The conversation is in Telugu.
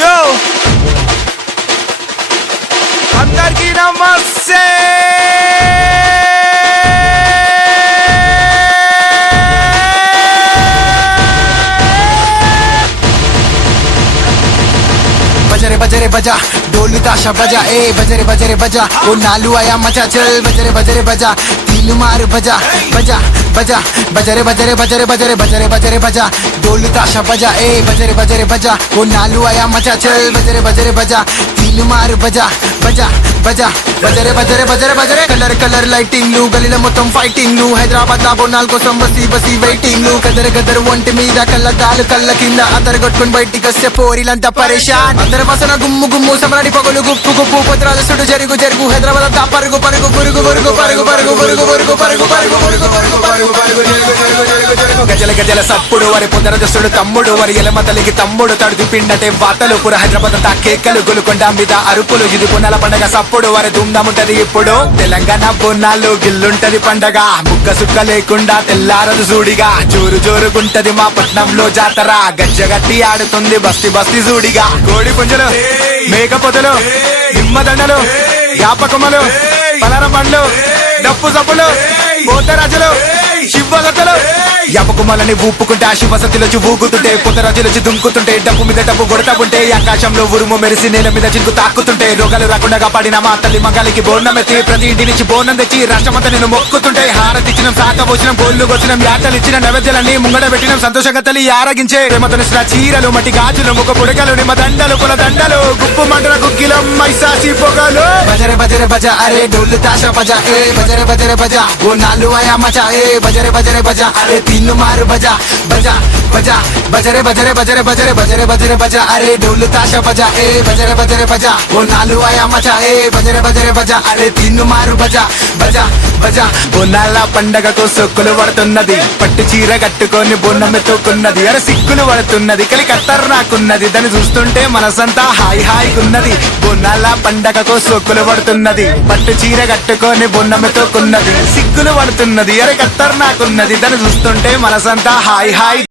యో అందరికీ నమస్తే. बजरे बजरे बजा ढोल ताशा बजा ए बजरे बजरे बजा वो नालू आया मचा चल बजरे बजरे बजा तीन मार बजा बजा बजा बजरे बजरे बजरे बजरे बजरे बजरे बजा ढोल ताशा बजा ए बजरे बजरे बजा वो नालू आया मचा चल बजरे बजरे बजा तीन मार बजा बजा बजा बजरे बजरे बजरे बजरे कलर कलर లైటింగ్ లు గలీల మొత్తం ఫైటింగ్ లు హైదరాబాద్ లా బోనాల్ కోసం బసి బసి వెయిటింగ్ లు గదర్ గదర్ ఒంటి మీద కళ్ళద్దాలు కళ్ళ కింద అదర్ కొట్టుకుని బయటికి వస్తే పోరిలంతా పరేషాన్ అందరి వసన గుమ్ము గుమ్ము సమరాడి పగులు గుప్పు గుప్పు పత్రాల సుడు జరుగు జరుగు హైదరాబాద్ అంతా పరుగు పరుగు పురుగు పురుగు పరుగు పరుగు పురుగు పురుగు పరుగు పరుగు పురుగు పరుగు పరుగు పరుగు జరుగు గజల గజల సప్పుడు వారి పొందర దస్తుడు తమ్ముడు వారి ఎలమ తల్లికి తమ్ముడు తడుతు పిండటే వాతలు పుర హైదరాబాద్ అంతా కేకలు గొలుకొండ మీద అరుపులు ఇది బోనాల పండగ సప్పుడు వారి ధూమ్ధాముంటది ఇప్పుడు తెలంగాణ బోనాలు గిల్లుంటది పండగ ముక్క సుక్క లేకుండా తెల్లారదు సూడిగా జోరు జోరుగుంటది మా పట్నంలో జాతర గజ్జగట్టి ఆడుతుంది బస్తి బస్తి సూడిగా కోడి పుంజలు మేక పొదలు నిమ్మదండలు యాపకమలు పలర పండ్లు డప్పు సప్పులు పోతరాజులు శివగతలు యాపకుమలని ఊపుకుంటే శివసతిలోచి ఊగుతుంటే పొతరాజులొచ్చి దుంకుతుంటే డప్పు మీద డప్పు కొడతా ఉంటే ఆకాశంలో ఉరుము మెరిసి నేల మీద చినుకు తాకుతుంటే రోగాలు రాకుండా కాపాడిన మా తల్లి మగాలికి బోనం ఎత్తి ప్రతి ఇంటి నుంచి బోనం తెచ్చి రాష్ట్రమంతా నేను మొక్కుతుంటే హారతిచ్చిన సాక పోసిన గోళ్లు వచ్చిన యాటలు ఇచ్చిన నైవేద్యాలన్నీ ముంగడ పెట్టిన సంతోషంగా తల్లి ఆరగించే ప్రేమతనిసిన చీరలు మట్టి గాజులు ముఖ పొడగలు నిమ్మ దండలు పుల దండలు గుప్పు మంటల గుగ్గిలం మైసాసి పొగలు బజరే బజరే బజా అరే ఢోల్ తాషా బజా ఏ బజరే బజరే బజా ఓ నాలు ఆయా మచా ఏ బజరే బజరే బజా అరే तीन मार बजा बजा बजा बजरे बजरे बजरे बजरे बजरे बजरे बजा अरे ढोल ताशा बजा ए बजरे बजरे बजा वो नालू आया मचा ए बजरे बजरे बजा अरे तीन मार बजा बजा బజా బోనాల పండగకు సొక్కులు పడుతున్నది పట్టు చీర కట్టుకొని బోనమెత్తుకున్నది అరే సిక్కులు పడుతున్నది కలి కత్తర్నాకున్నది దాన్ని చూస్తుంటే మనసంతా హాయ్ హాయ్ ఉన్నది బోనాల పండగకు సొక్కులు పడుతున్నది పట్టు చీర కట్టుకొని బోనమెత్తుకున్నది సిక్కులు పడుతున్నది అరే కత్తర్నాకున్నది దాన్ని చూస్తుంటే మనసంతా హాయ్ హాయ్